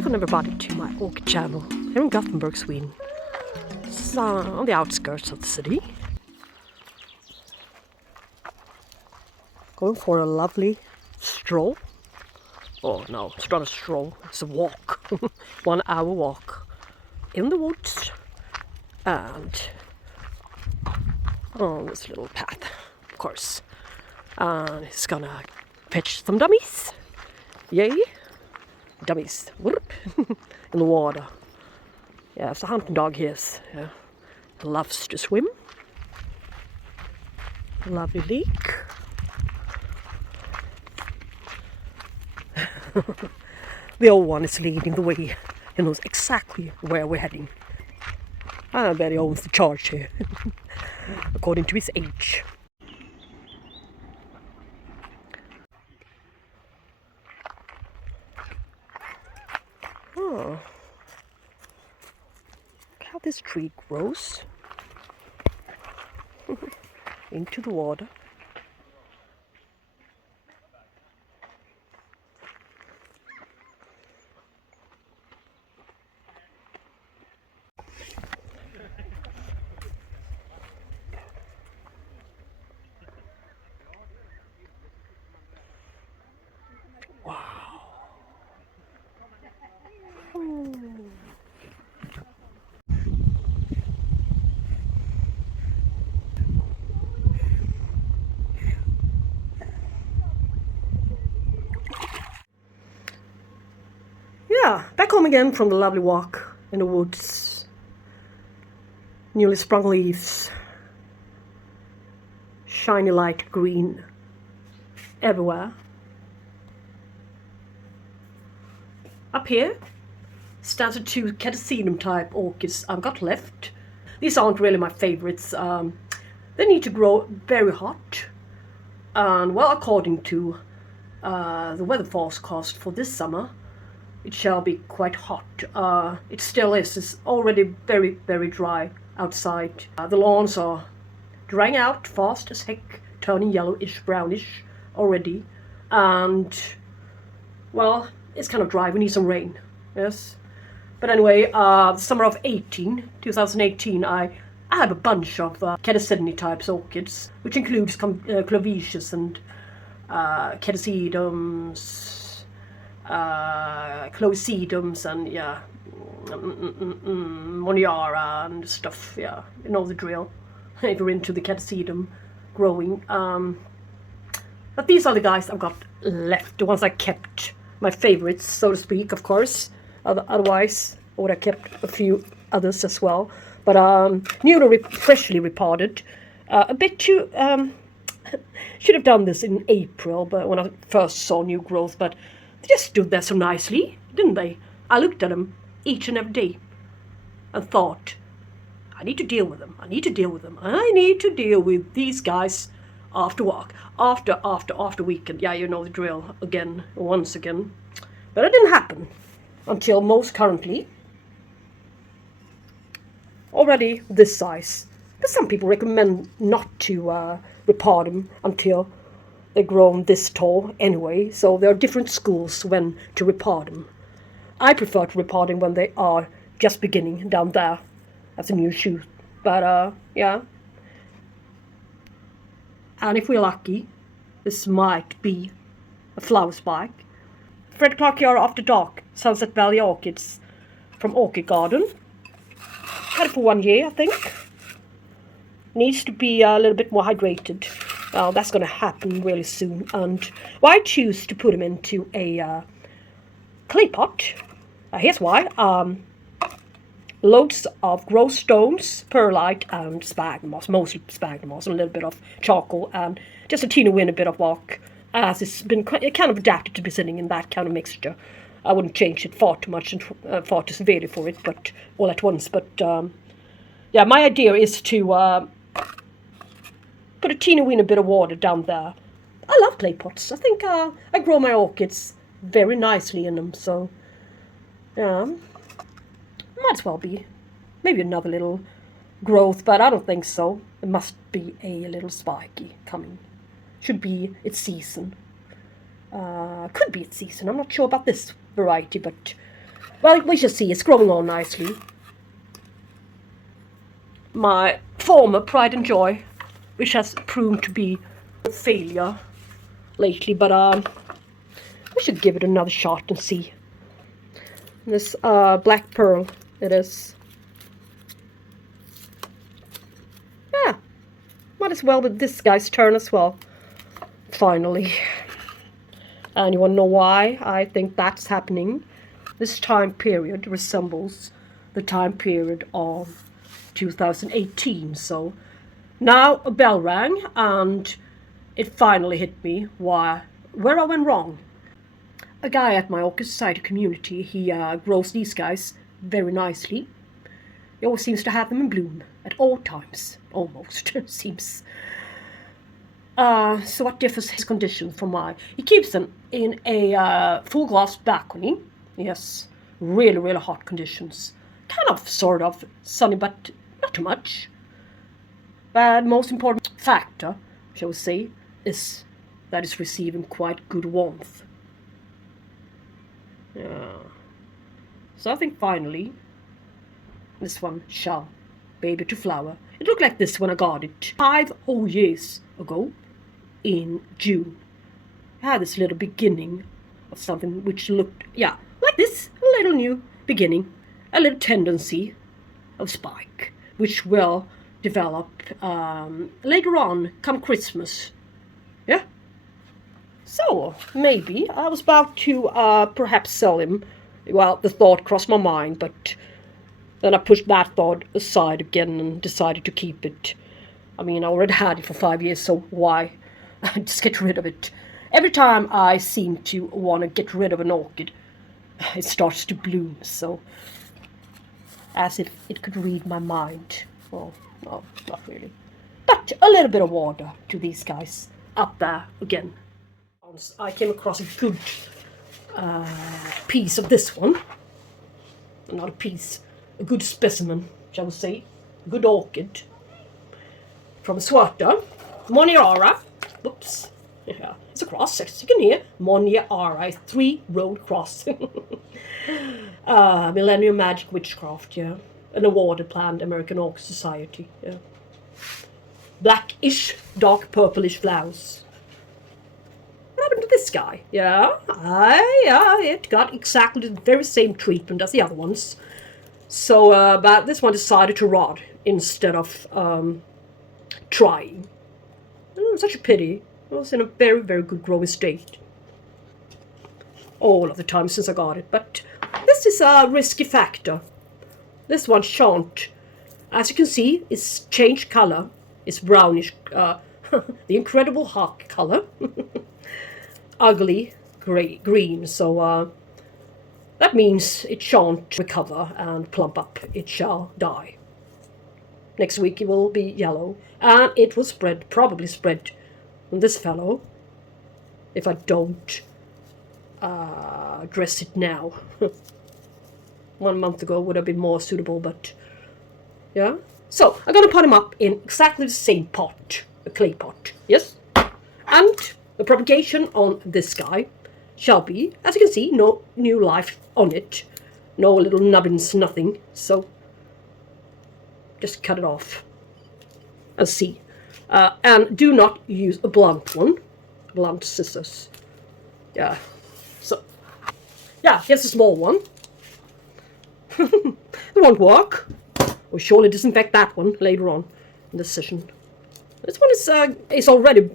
Welcome everybody to my orchid channel here in Gothenburg, Sweden. It's on the outskirts of the city. Going for a lovely stroll. Oh no, it's not a stroll, it's a walk. 1 hour walk in the woods and on this little path, of course. And it's gonna fetch some dummies. Yay! Dummies in the water. Yeah, it's a hunting dog here. Yeah. He loves to swim. Lovely lake. The old one is leading the way. He knows exactly where we're heading. I bet he owns the charge here, according to his age. Oh, look how this tree grows into the water. Yeah, back home again from the lovely walk in the woods. Newly sprung leaves. Shiny light green everywhere. Up here stands the 2 Catasetum type orchids I've got left. These aren't really my favorites. They need to grow very hot. And well, according to the weather forecast for this summer, it shall be quite hot. It still is. It's already very, very dry outside. The lawns are drying out fast as heck, turning yellowish, brownish already. And, well, it's kind of dry. We need some rain. Yes. But anyway, the summer of 2018, I have a bunch of Catasetine types orchids, which includes Vise and Catasetums, Catasetums, and yeah, monnierara and stuff. Yeah, you know the drill. If you're into the catasetum growing. But these are the guys I've got left, the ones I kept, my favorites, so to speak, of course. Otherwise, I would have kept a few others as well. But freshly repotted. A bit too. Should have done this in April, but when I first saw new growth, but they just stood there so nicely, didn't they? I looked at them each and every day and thought, I need to deal with them. I need to deal with them. I need to deal with these guys after work, after weekend. Yeah, you know the drill again, once again. But it didn't happen until most currently. Already this size. But some people recommend not to repot them until they're grown this tall anyway. So there are different schools when to repot them. I prefer to repot them when they are just beginning down there. That's a new shoot. But yeah. And if we're lucky, this might be a flower spike. Fredclarkeara After Dark, Sunset Valley Orchids from Orchid Garden. Had it for 1 year, I think. Needs to be a little bit more hydrated. That's going to happen really soon. And why I choose to put them into a clay pot. Here's why. Loads of grow stones, perlite, and sphagnum moss, mostly sphagnum moss, and a little bit of charcoal, and just a teeny win, a bit of bark, as it's been kind of adapted to be sitting in that kind of mixture. I wouldn't change it far too much and far too severely for it, but all at once. But yeah, my idea is to put a teeny weeny bit of water down there. I love clay pots. I think I grow my orchids very nicely in them, so yeah. Might as well be. Maybe another little growth, but I don't think so. It must be a little spiky coming. Should be its season. Could be its season. I'm not sure about this variety, but Well, we shall see. It's growing on nicely. My former pride and joy, which has proved to be a failure lately, but we should give it another shot and see. This black pearl, it is. Yeah, might as well be this guy's turn as well. Finally. And you want to know why I think that's happening? This time period resembles the time period of 2018. So now a bell rang and it finally hit me where I went wrong. A guy at my Orchid Society community, he grows these guys very nicely. He always seems to have them in bloom at all times, almost, seems. So what differs his condition from mine? He keeps them in a full glass balcony. Yes, really, really hot conditions. Kind of, sort of, sunny, but not too much. But most important factor, shall we say, is that it's receiving quite good warmth. Yeah. So I think finally, this one shall be able to flower. It looked like this when I got it 5 whole years ago in June. I had this little beginning of something which looked, yeah, like this, a little new beginning, a little tendency of spike, which will develop later on, come Christmas. Yeah. So, maybe I was about to perhaps sell him. Well, the thought crossed my mind, but then I pushed that thought aside again and decided to keep it. I mean, I already had it for 5 years, so why just get rid of it? Every time I seem to want to get rid of an orchid, it starts to bloom, so as if it could read my mind. Well, no, not really. But a little bit of water to these guys up there again. I came across a good piece of this one. Not a piece, a good specimen, shall we say. A good orchid. From Sweden, monnierara. Whoops. Yeah, it's a cross, as you can hear. Monnierara, 3-road cross. Millennium Magic Witchcraft, yeah. An awarded plant, American Orchid Society, yeah. Blackish, dark purplish flowers. What happened to this guy? Yeah, it got exactly the very same treatment as the other ones. So, but this one decided to rot instead of trying. Such a pity. It was in a very, very good growing state all of the time since I got it. But this is a risky factor. This one shan't. As you can see, it's changed color. It's brownish. The incredible hawk color. Ugly green. So that means it shan't recover and plump up. It shall die. Next week it will be yellow. And it will probably spread on this fellow. If I don't dress it now. 1 month ago would have been more suitable, but yeah. So I'm gonna put him up in exactly the same pot, a clay pot, yes. And the propagation on this guy shall be, as you can see, no new life on it, no little nubbins, nothing. So just cut it off and see. And do not use a blunt one, blunt scissors. Yeah. So yeah, here's a small one. It won't work. We'll surely disinfect that one later on in the session. This one is already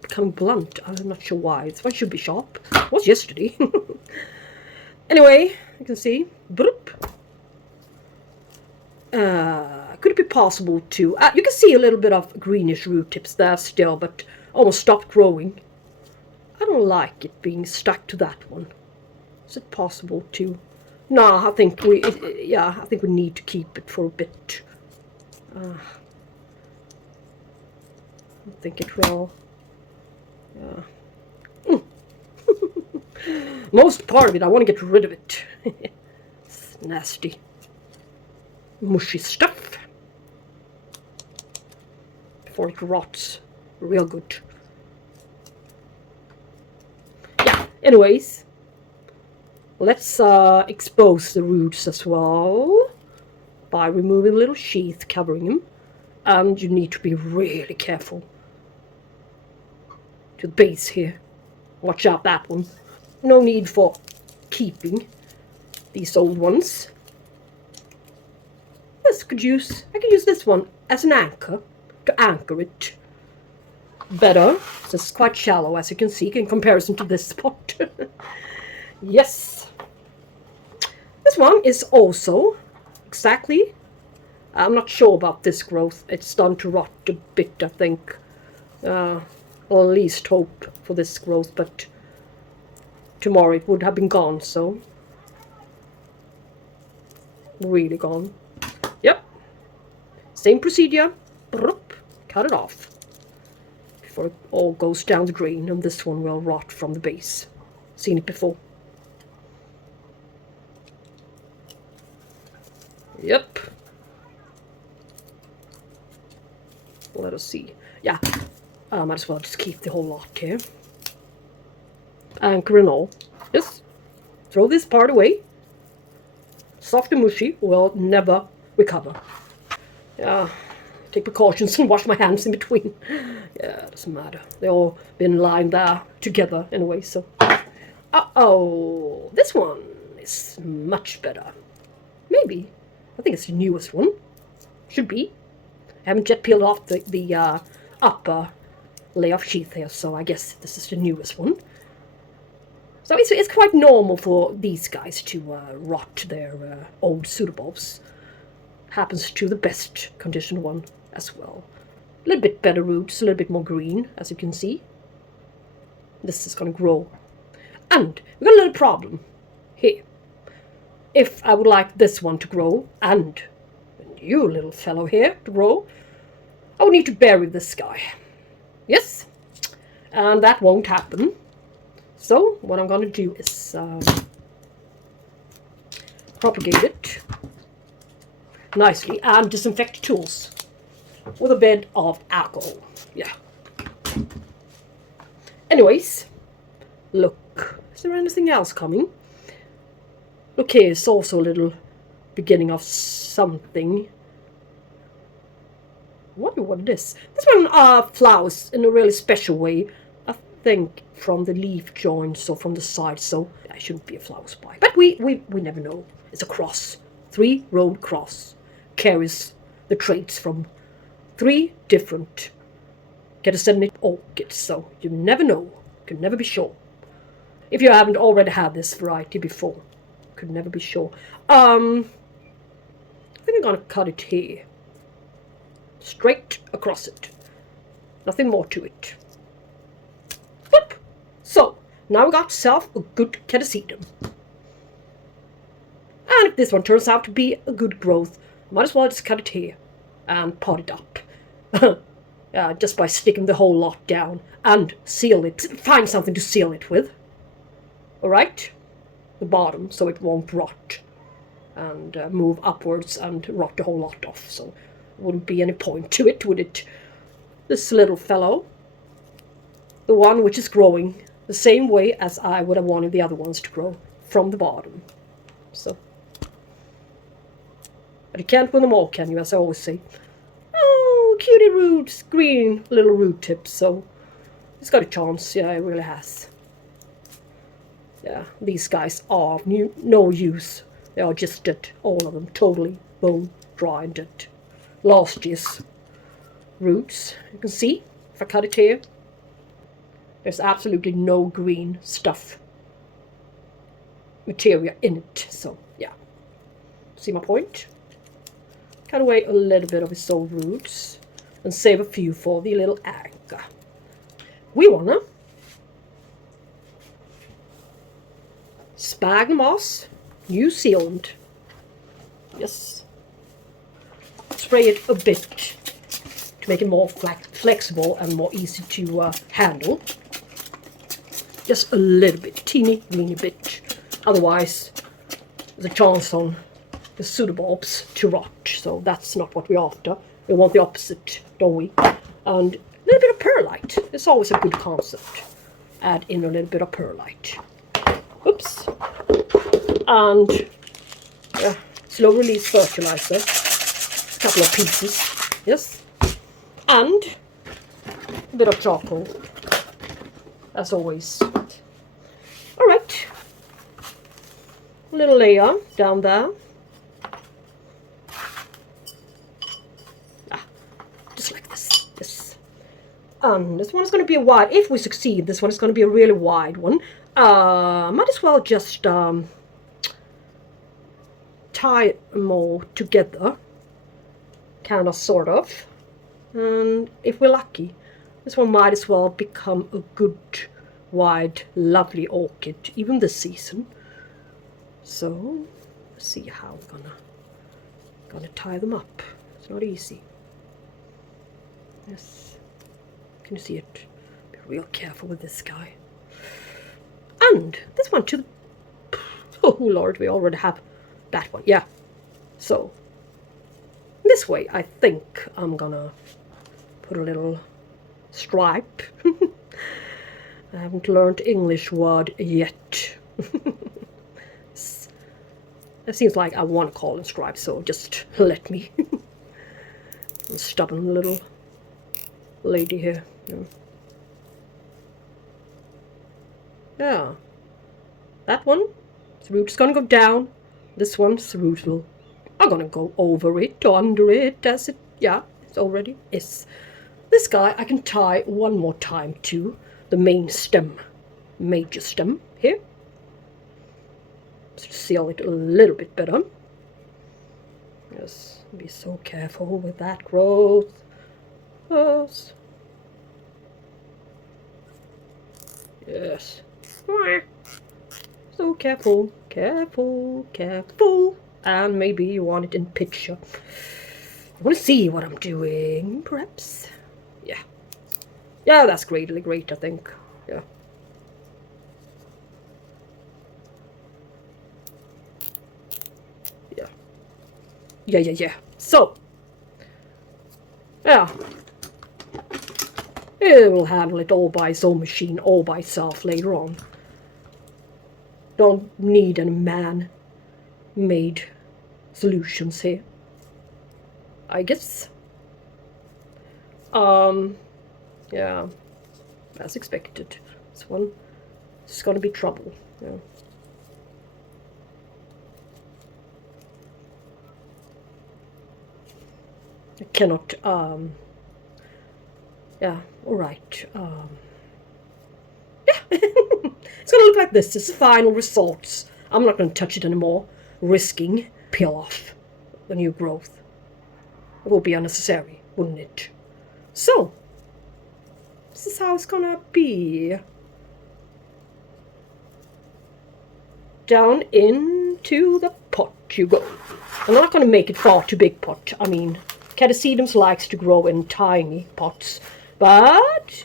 becoming blunt. I'm not sure why. This one should be sharp. It was yesterday. Anyway, you can see. Bloop. Could it be possible to... you can see a little bit of greenish root tips there still, but almost stopped growing. I don't like it being stuck to that one. Is it possible to... No, I think we need to keep it for a bit. I think it will. Yeah. Most part of it, I want to get rid of it. It's nasty, mushy stuff before it rots real good. Yeah. Anyways. let's expose the roots as well by removing a little sheath covering them. And you need to be really careful to the base here. Watch out, that one. No need for keeping these old ones. I could use this one as an anchor, to anchor it better. So it's quite shallow, as you can see, in comparison to this spot. Yes. This one is also exactly, I'm not sure about this growth. It's starting to rot a bit, I think. Or at least hope for this growth, but tomorrow it would have been gone, so really gone. Yep, same procedure. Cut it off before it all goes down the drain, and this one will rot from the base. Seen it before. Yep. Let us see. Yeah, I might as well just keep the whole lot here. Anchor and all. Just throw this part away. Soft and mushy will never recover. Yeah, take precautions and wash my hands in between. Yeah, it doesn't matter. They all been lying there together anyway, so. Uh-oh, this one is much better. Maybe. I think it's the newest one. Should be. I haven't yet peeled off the upper layer of sheath here, so I guess this is the newest one. So it's quite normal for these guys to rot their old pseudobulbs. Happens to the best conditioned one as well. A little bit better roots, a little bit more green, as you can see. This is going to grow. And we've got a little problem here. If I would like this one to grow, and you little fellow here to grow, I would need to bury this guy. Yes, and that won't happen. So what I'm going to do is propagate it nicely and disinfect the tools with a bit of alcohol. Yeah. Anyways, look, is there anything else coming? Look here, it's also a little beginning of something. I wonder what it is. This one flowers in a really special way. I think from the leaf joints or from the side, so that shouldn't be a flower spike. But we never know. It's a cross. 3-row cross. Carries the traits from 3 different Catasetine orchids, so you never know. Can never be sure. If you haven't already had this variety before, could never be sure. I think I'm gonna cut it here. Straight across it. Nothing more to it. Boop. So, now we got ourselves a good catasetum. And if this one turns out to be a good growth, might as well just cut it here and pot it up. Just by sticking the whole lot down and seal it. Find something to seal it with. Alright? The bottom, so it won't rot. And move upwards and rot the whole lot off. So, wouldn't be any point to it, would it? This little fellow. The one which is growing the same way as I would have wanted the other ones to grow. From the bottom. So. But you can't win them all, can you, as I always say. Oh, cutie roots, green little root tips, so it's got a chance, yeah, it really has. Yeah, these guys are no use. They are just dead, all of them, totally bone dry and dead. Last year's roots, you can see, if I cut it here, there's absolutely no green stuff, material in it, so yeah. See my point? Cut away a little bit of its old roots and save a few for the little anchor. We wanna sphagnum moss, New Zealand. Yes. Spray it a bit to make it more flexible and more easy to handle. Just a little bit, teeny weeny bit. Otherwise, there's a chance on the pseudobulbs to rot, so that's not what we're after. We want the opposite, don't we? And a little bit of perlite. It's always a good concept. Add in a little bit of perlite. Oops. And slow release fertilizer. A couple of pieces. Yes. And a bit of charcoal. As always. Alright. A little layer down there. Just like this. Yes. And this one is going to be a wide. If we succeed, this one is going to be a really wide one. Might as well just tie them all together. Kind of, sort of. And if we're lucky, this one might as well become a good, wide, lovely orchid, even this season. So, let's see how we're gonna tie them up. It's not easy. Yes, can you see it? Be real careful with this guy. And this one to the... Oh Lord, we already have that one. Yeah. So, this way, I think I'm gonna put a little stripe. I haven't learned English word yet. It seems like I want to call them stripes, so just let me. Stubborn little lady here. Yeah. That one, the root's gonna go down. This one's root will... I'm gonna go over it or under it as it... Yeah, it's already is. This guy I can tie one more time to the main stem, major stem here. To seal it a little bit better. Yes, be so careful with that growth. Yes. Yes. So careful, careful, careful. And maybe you want it in picture. You want to see what I'm doing, perhaps? Yeah. Yeah, that's greatly great, I think. Yeah. Yeah. So, yeah. It will handle it all by its own machine, all by itself later on. Don't need any man-made solutions here, I guess. Yeah, as expected. This one is gonna be trouble. Yeah. I cannot, yeah, alright, yeah, it's gonna look like this. This is final results. I'm not gonna touch it anymore, risking peel off the new growth. It will be unnecessary, wouldn't it? So, this is how it's gonna be. Down into the pot you go. I'm not gonna make it far too big pot. I mean, Catasetums likes to grow in tiny pots, but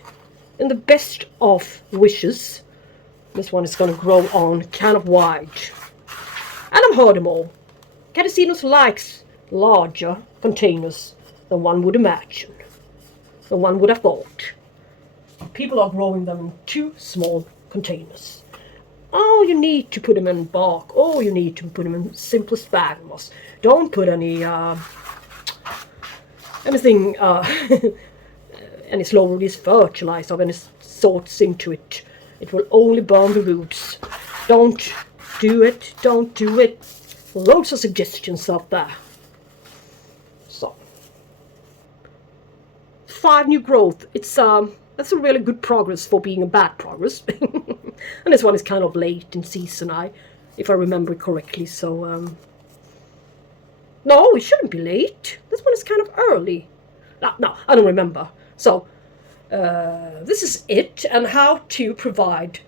in the best of wishes, this one is going to grow on kind of wide. And I've heard them all. Catasetums likes larger containers than one would imagine, than one would have thought. People are growing them in too small containers. Oh, you need to put them in bark. Oh, you need to put them in simple sphagnum moss. Don't put any anything, any slow release fertilizer of any sorts into it. It will only burn the roots. Don't do it. Don't do it. Loads of suggestions out there. So, 5 new growth. It's that's a really good progress for being a bad progress. And this one is kind of late in season, if I remember correctly. So no, it shouldn't be late. This one is kind of early. No, I don't remember. So, this is it, and how to provide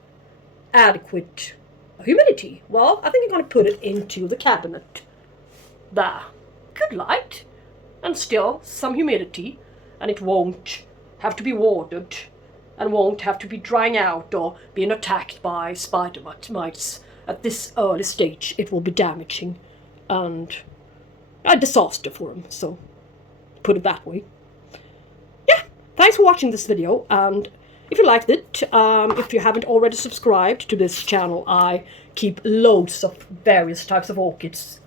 adequate humidity. Well, I think I'm going to put it into the cabinet. There. Good light, and still some humidity, and it won't have to be watered, and won't have to be drying out or being attacked by spider mites. At this early stage, it will be damaging, and a disaster for them, so put it that way. Yeah, thanks for watching this video, and if you liked it. If you haven't already subscribed to this channel, I keep loads of various types of orchids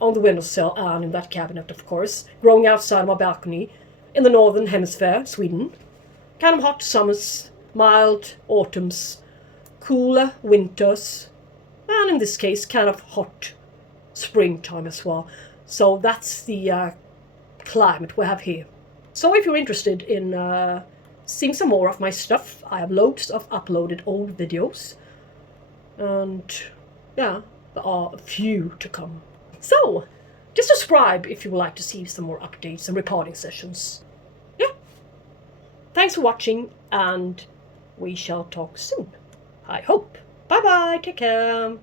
on the windowsill and in that cabinet, of course, growing outside my balcony in the northern hemisphere, Sweden. Kind of hot summers, mild autumns, cooler winters, and in this case, kind of hot springtime as well. So that's the climate we have here. So if you're interested in seeing some more of my stuff, I have loads of uploaded old videos. And yeah, there are a few to come. So, just subscribe if you would like to see some more updates and repotting sessions. Yeah. Thanks for watching, and we shall talk soon. I hope. Bye bye. Take care.